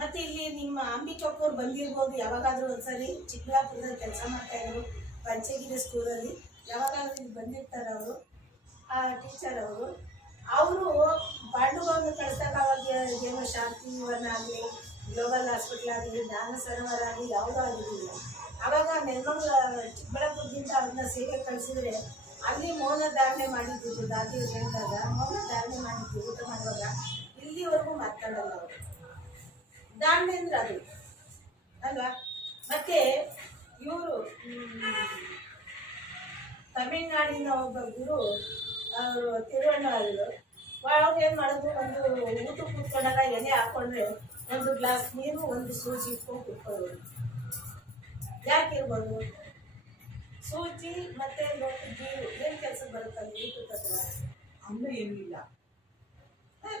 ಮತ್ತೆ ಇಲ್ಲಿ ನಿಮ್ಮ ಅಂಬಿಕಪ್ಪವ್ರು ಬಂದಿರ್ಬೋದು, ಯಾವಾಗಾದ್ರೂ ಒಂದ್ಸರಿ ಚಿಕ್ಕಬಳ್ಳಾಪುರದಲ್ಲಿ ಕೆಲಸ ಮಾಡ್ತಾ ಇದ್ರು ಪಂಚಗಿರಿ ಸ್ಕೂಲಲ್ಲಿ. ಯಾವಾಗಾದ್ರೂ ಇಲ್ಲಿ ಬಂದಿರ್ತಾರೆ ಅವರು, ಆ ಟೀಚರ್ ಅವರು ಪಾಂಡುಗೌನ ಕಳಿಸ್ದಾಗ ಅವಾಗ ಏನೋ ಶಾಂತಿವನ ಆಗಲಿ, ಗ್ಲೋಬಲ್ ಹಾಸ್ಪಿಟ್ಲ್ ಆಗಲಿ, ಜ್ಞಾನ ಸರೋವರ ಆಗಲಿ ಯಾವುದೂ ಆಗಿರಲಿಲ್ಲ. ಆವಾಗ ನೆಲಮಂಗಲ ಚಿಕ್ಕಬಳ್ಳಾಪುರದಿಂದ ಅವ್ರನ್ನ ಸೇವೆ ಕಳಿಸಿದ್ರೆ ಅಲ್ಲಿ ಮೌನ ಧಾರಣೆ ಮಾಡಿದ್ದು, ದಾದಿ ಹೇಳಿದಾಗ ಮೌನ ಧಾರಣೆ ಮಾಡಿದ್ದು ಊಟ ಮಾಡುವಾಗ. ಇಲ್ಲಿವರೆಗೂ ಮಾತಾಡಲ್ಲ ಅವರು. ಧಾರಣೆ ಅಂದ್ರೆ ಅದು ಅಲ್ವಾ. ಮತ್ತೆ ಇವರು ತಮಿಳ್ನಾಡಿನ ಒಬ್ಬ ಗುರು, ಅವರು ತಿರುವಣ್ಣವರು, ಅವ್ರು ಏನು ಮಾಡೋದು, ಒಂದು ಊಟ ಕೂತ್ಕೊಂಡಾಗ ಎಲೆ ಹಾಕೊಂಡ್ರೆ ಒಂದು ಗ್ಲಾಸ್ ನೀರು ಒಂದು ಸೂಜಿ ಇಟ್ಕೊಂಡು ಕೂತ್ಕೊಳ್ಳೋದು. ಯಾಕಿರ್ಬೋದು? ಸೂಜಿ ಮತ್ತೆ ನೀರು ಏನು ಕೆಲಸಕ್ಕೆ ಬರುತ್ತಲ್ಲ ಊಟದ ಹತ್ರ? ಅನ್ನ ಏನಿಲ್ಲ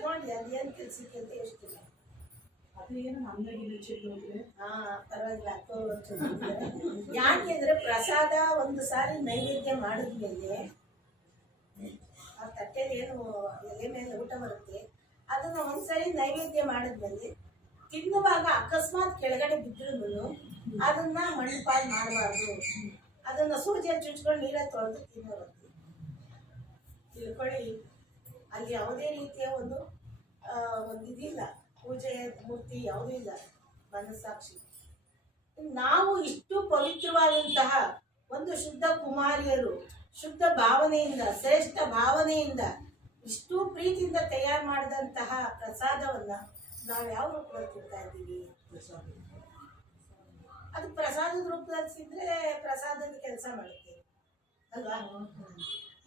ನೋಡಿ, ಅದು ಏನು ಕೆಲಸಕ್ಕೆ ಅಂತ ಎಷ್ಟಿಲ್ಲ. ಅದು ಏನು ಅನ್ನ ಚೆಲ್ಲೋದ್ರೆ ಪರವಾಗಿಲ್ಲ. ಯಾಕೆಂದ್ರೆ ಪ್ರಸಾದ ಒಂದು ಸಾರಿ ನೈವೇದ್ಯ ಮಾಡಿದ್ಮೇಲೆ ಆ ತಟ್ಟೆಲಿ ಏನು ಎಲೆ ಮೇಲೆ ಊಟ ಬರುತ್ತೆ, ಅದನ್ನ ಒಂದ್ಸರಿ ನೈವೇದ್ಯ ಮಾಡಿದ್ಮೇಲೆ ತಿನ್ನುವಾಗ ಅಕಸ್ಮಾತ್ ಕೆಳಗಡೆ ಬಿದ್ದರೂ ಅದನ್ನ ಮಣ್ಣುಪಾಲು ಮಾಡಬಾರ್ದು. ಅದನ್ನ ಸೂಜಿಯನ್ನು ಚುಚ್ಕೊಂಡು ನೀರಲ್ಲಿ ತೊಳೆದು ತಿನ್ನೋರಂತೆ. ತಿಳ್ಕೊಳ್ಳಿ, ಅಲ್ಲಿ ಯಾವುದೇ ರೀತಿಯ ಒಂದು ಇದಿಲ್ಲ, ಪೂಜೆ ಮೂರ್ತಿ ಯಾವುದೂ ಇಲ್ಲ, ಮನಸ್ಸಾಕ್ಷಿ. ನಾವು ಇಷ್ಟು ಪವಿತ್ರವಾದಂತಹ ಒಂದು ಶುದ್ಧ ಕುಮಾರಿಯರು, ಶುದ್ಧ ಭಾವನೆಯಿಂದ, ಶ್ರೇಷ್ಠ ಭಾವನೆಯಿಂದ, ಇಷ್ಟು ಪ್ರೀತಿಯಿಂದ ತಯಾರು ಮಾಡಿದಂತಹ ಪ್ರಸಾದವನ್ನ ನಾವು ಯಾವ ರೂಪದಲ್ಲಿ ತಿಂತಾ ಇದ್ದೀವಿ? ಅದು ಪ್ರಸಾದದ ರೂಪದಲ್ಲಿ ತಿಂದ್ರೆ ಪ್ರಸಾದದ ಕೆಲಸ ಮಾಡುತ್ತೆ ಅಲ್ವಾ.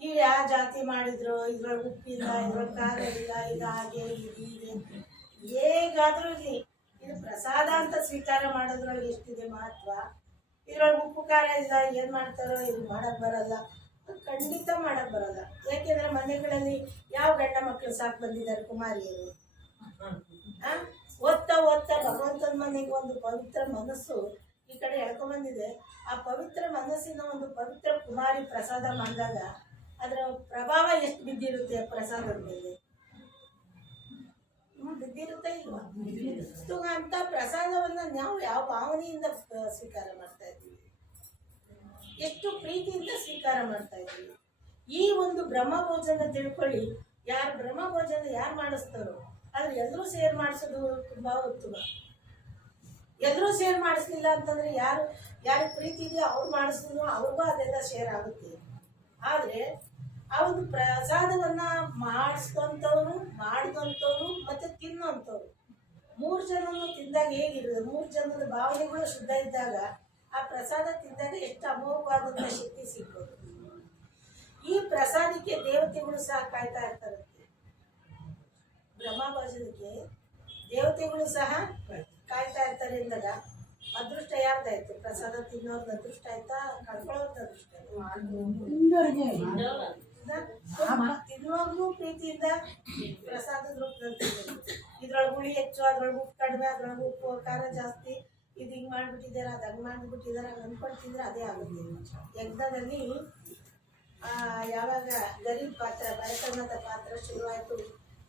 ಈಗ ಯಾವ ಜಾತಿ ಮಾಡಿದ್ರು, ಇದ್ರೊಳಗೆ ಉಪ್ಪಿಲ್ಲ, ಇದ್ರೊಳಗೆ ಖಾರ ಇಲ್ಲ, ಇದು ಹಾಗೆ ಹೀಗೆ ಹೇಗಾದ್ರೂ ಇಲ್ಲಿ ಇದು ಪ್ರಸಾದ ಅಂತ ಸ್ವೀಕಾರ ಮಾಡೋದ್ರೊಳಗೆ ಎಷ್ಟಿದೆ ಮಹತ್ವ. ಇದ್ರೊಳಗೆ ಉಪ್ಪು ಖಾರ ಇಲ್ಲ, ಏನು ಮಾಡ್ತಾರೋ ಇದು ಮಾಡಕ್ ಬರಲ್ಲ, ಖಂಡಿತ ಮಾಡಕ್ ಬರಲ್ಲ. ಯಾಕೆಂದ್ರೆ ಮನೆಗಳಲ್ಲಿ ಯಾವ ಗಂಡ ಮಕ್ಕಳು ಸಾಕು ಬಂದಿದ್ದಾರೆ ಕುಮಾರಿಯರು. ಓದ್ತಾ ಓದ್ತಾ ಭಗವಂತನ ಮನೆಗೆ ಒಂದು ಪವಿತ್ರ ಮನಸ್ಸು ಈ ಕಡೆ ಎಳ್ಕೊಂಡ್ಬಂದಿದೆ. ಆ ಪವಿತ್ರ ಮನಸ್ಸಿನ ಒಂದು ಪವಿತ್ರ ಕುಮಾರಿ ಪ್ರಸಾದ ಮಾಡಿದಾಗ ಅದರ ಪ್ರಭಾವ ಎಷ್ಟು ಬಿದ್ದಿರುತ್ತೆ ಪ್ರಸಾದದ ಮೇಲೆ? ಬಿದ್ದಿರುತ್ತೆ ಇಲ್ವಾ? ಅಂತ ಪ್ರಸಾದವನ್ನ ನಾವು ಯಾವ ಭಾವನೆಯಿಂದ ಸ್ವೀಕಾರ ಮಾಡ್ತಾ ಇದ್ದೀವಿ, ಎಷ್ಟು ಪ್ರೀತಿಯಿಂದ ಸ್ವೀಕಾರ ಮಾಡ್ತಾ ಇದ್ದೀವಿ. ಈ ಒಂದು ಬ್ರಹ್ಮ ಭೋಜನ ತಿಳ್ಕೊಳ್ಳಿ, ಯಾರು ಬ್ರಹ್ಮ ಭೋಜನ ಯಾರು ಮಾಡಿಸ್ತಾರೋ ಆದ್ರೆ ಎಲ್ಲರೂ ಸೇರ್ ಮಾಡಿಸೋದು ತುಂಬಾ ಉತ್ತಮ. ಎಲ್ಲರೂ ಶೇರ್ ಮಾಡಿಸ್ಲಿಲ್ಲ ಅಂತಂದ್ರೆ ಯಾರು ಪ್ರೀತಿ ಇದೆಯೋ ಅವ್ರು ಮಾಡಿಸಿದ್ರು ಅವ್ರಿಗೂ ಅದೆಲ್ಲ ಶೇರ್ ಆಗುತ್ತೆ. ಆದ್ರೆ ಆ ಒಂದು ಪ್ರಸಾದವನ್ನ ಮಾಡಿಸ್ಕೊಂತವ್ರು, ಮಾಡಿದಂಥವ್ರು ಮತ್ತೆ ತಿನ್ನೋಂಥವ್ರು, 3 ಜನನು ತಿಂದಾಗ ಹೇಗಿರುತ್ತೆ? 3 ಜನದ ಭಾವನೆಗಳು ಶುದ್ಧ ಇದ್ದಾಗ ಆ ಪ್ರಸಾದ ತಿಂದಾಗ ಎಷ್ಟು ಅಮೋಘವಾದಂಥ ಶಕ್ತಿ ಸಿಗ್ಬೋದು. ಈ ಪ್ರಸಾದಕ್ಕೆ ದೇವತೆಗಳು ಸಹ ಕಾಯ್ತಾ ಇರ್ತಾರಂತೆ. ಬ್ರಹ್ಮ ಭೋಜನಕ್ಕೆ ದೇವತೆಗಳು ಸಹ ಕಾಯ್ತಾ ಇರ್ತಾರೆ ಎಂದಾಗ ಅದೃಷ್ಟ ಯಾರ್ದಾಯ್ತು? ಪ್ರಸಾದ ತಿನ್ನೋರ್ದು ಅದೃಷ್ಟ ಆಯ್ತಾ, ಕಳ್ಕೊಳ್ಳೋರ್ದು ಅದೃಷ್ಟ ತಿನ್ನೋರ್ಗೂ ಪ್ರೀತಿಯಿಂದ ಪ್ರಸಾದದ ರೂಪದಲ್ಲಿ ಇದ್ರೊಳಗೆ ಹುಳಿ ಹೆಚ್ಚು, ಅದ್ರೊಳಗೆ ಉಪ್ಪು ಕಡಿಮೆ, ಅದ್ರೊಳಗೆ ಉಪ್ಪು ಖಾರ ಜಾಸ್ತಿ, ಇದು ಹಿಂಗೆ ಮಾಡಿಬಿಟ್ಟಿದ್ದಾರೆ, ಅದು ಹಂಗೆ ಮಾಡಿಬಿಟ್ಟಿದ್ದಾರೆ, ಹಂಗೆ ಅಂದ್ಕೊಳ್ತಿದ್ರೆ ಅದೇ ಆಗುತ್ತೆ. ಯಜ್ಞದಲ್ಲಿ ಯಾವಾಗ ಗರೀಬ್ ಪಾತ್ರ, ಬಡತನದ ಪಾತ್ರ ಶುರುವಾಯಿತು,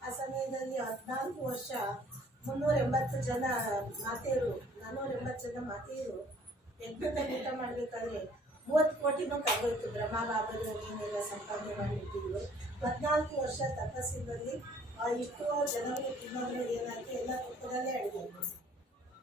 ಆ ಸಮಯದಲ್ಲಿ 14 ವರ್ಷ 380 ಜನ ಮಾತೆಯರು, 480 ಜನ ಮಾತೆಯರು ಯಜ್ಞದಲ್ಲಿ ಊಟ ಮಾಡಬೇಕಾದ್ರೆ 30 ಕೋಟಿನೂ ಕಗ್ಗೋಯ್ತು. ಬ್ರಹ್ಮ ಬಾಬರು ಏನೆಲ್ಲ ಸಂಪಾದನೆ ಮಾಡಿಟ್ಟಿದ್ರು. 14 ವರ್ಷ ತಪಸ್ಸಿನಲ್ಲಿ ಇಷ್ಟು ಜನರಿಗೆ ತಿನ್ನೋದ್ರಲ್ಲಿ